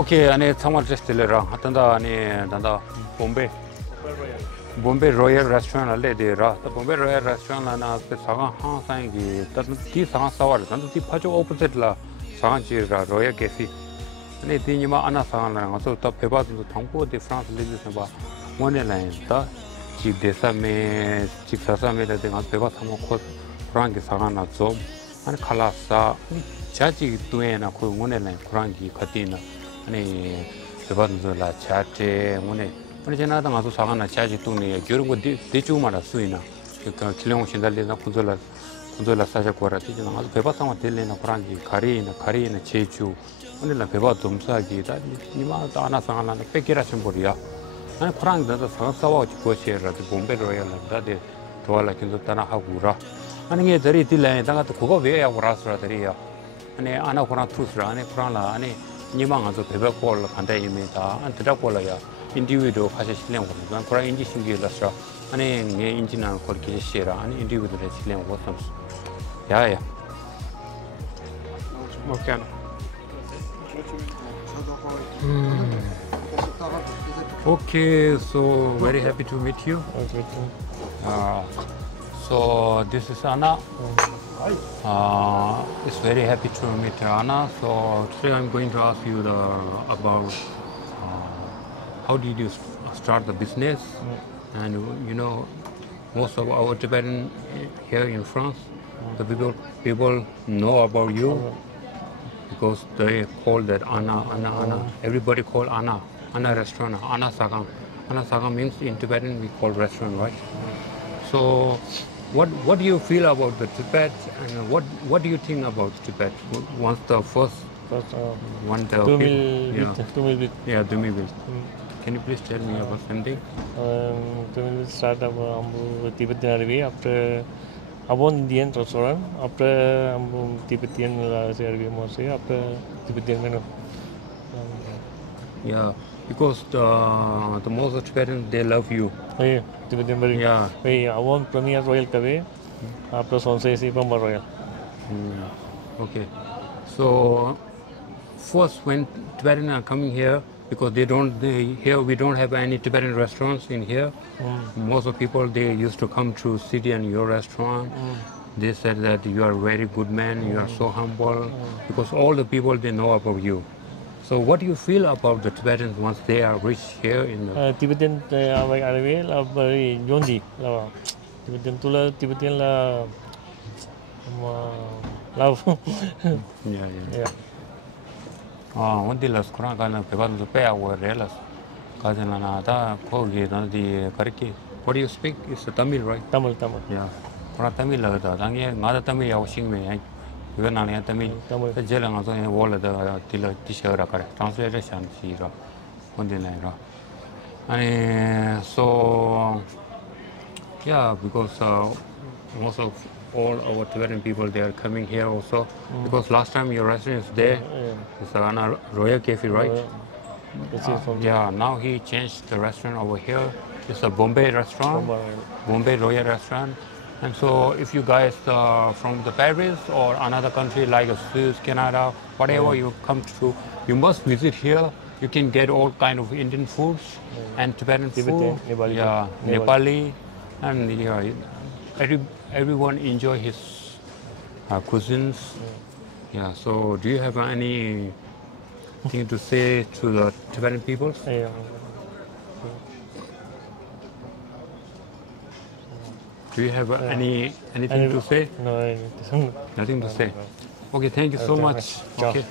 Okay, ane thamar just tilera. Atanda ane danda Bombay Royal Restaurant alle de ra. The Bombay Royal Restaurant na pe saga ha sai gi tat ti saga sawar dan ti phajo opposite la saga ji ra Royal Cafe. Ane ti ni ma ana saga na so ta peba tu thangpo de France le de ba mone la ta ji desa me ji sasa me de nga peba thamo kho Kurang ki saga na zo ane khalasa chaji tuye na ko mone la Kurang ki khatina ane peba tu la chate mone 근데 제가 나도 사가나 자지 돈에 결혼 거 대주마라 수이나 그 killing 신달리나 군돌라 사자 거라 되잖아. 아주 배바상화 될래나 그런지 가리나 제주 오늘날 배바 dom사기다 이마 하나 상하나 뺏기라 심보리야. 아니 프랑스도 상사와 고시에라도 bombe royal라데 도알라 kin도 따나 하고라. 아니 게 들이 딜라에다가 또 그거 왜 야고라스라들이야. 아니 아나 그런 투스라 아니 프랑라 아니 니망아도 배바 콜 간다이메다 안 들어콜라야. individual khase sileng ko ban kora inji singi lasra ane nge injina ko ki shera ane individual sileng ko sam ya okay okay so very happy to meet you so this is Anna it's very happy to meet Anna so today I'm going to ask you about how did you start the business? And you know, most of our Tibetan here in France, the people know about you because they call that ANNA. Everybody call ANNA Restaurant, ANNA Sagam. ANNA Sagam means in Tibetan we call restaurant, right? So, what do you feel about the Tibet, and what do you think about Tibet? Once the first one the 2008. Yeah, 2008. Can you please tell me about something? 2008 start of Tibetan after Abon Indian restaurant after Tibetan after Tibetan menu. Yeah, because the most Tibetans they love you. Yeah, Tibetan very. Yeah. Abon premier royal kabe after Sonse si Pamba royal. Okay, so first when Tibetans are coming here. Because here we don't have any Tibetan restaurants in here. Most of people they used to come to city and your restaurant. They said that you are a very good man, you are so humble. Because all the people they know about you. So what do you feel about the Tibetans once they are reached here in the Tibetan are very yondi. Tibetan love. Yeah. One day las Kurang kana pebadu pea or relas. Kazana da kogi di kariki. What do you speak? It's Tamil, right? Tamil. Yeah. Kora Tamil la da. Dangi ngada Tamil yaw singme. Yuga nani Tamil. Jela ngaso ye wala da tila tishara kare. Translation sira. One day na ra. And so yeah, because most of all our Tibetan people they are coming here also because last time your restaurant is there. It's ANNA Royal Cafe, right? Yeah, now he changed the restaurant over here. It's a Bombay restaurant, Bombay Royal Restaurant. And so if you guys from the Paris or another country like Swiss, Canada, whatever you come to, you must visit here. You can get all kind of Indian foods and Tibetan food. Nepali. And everyone enjoy his cuisines. Yeah. So, do you have anything to say to the Tibetan people? Do you have anything to say? No, nothing to say. Okay. Thank you so much. Okay.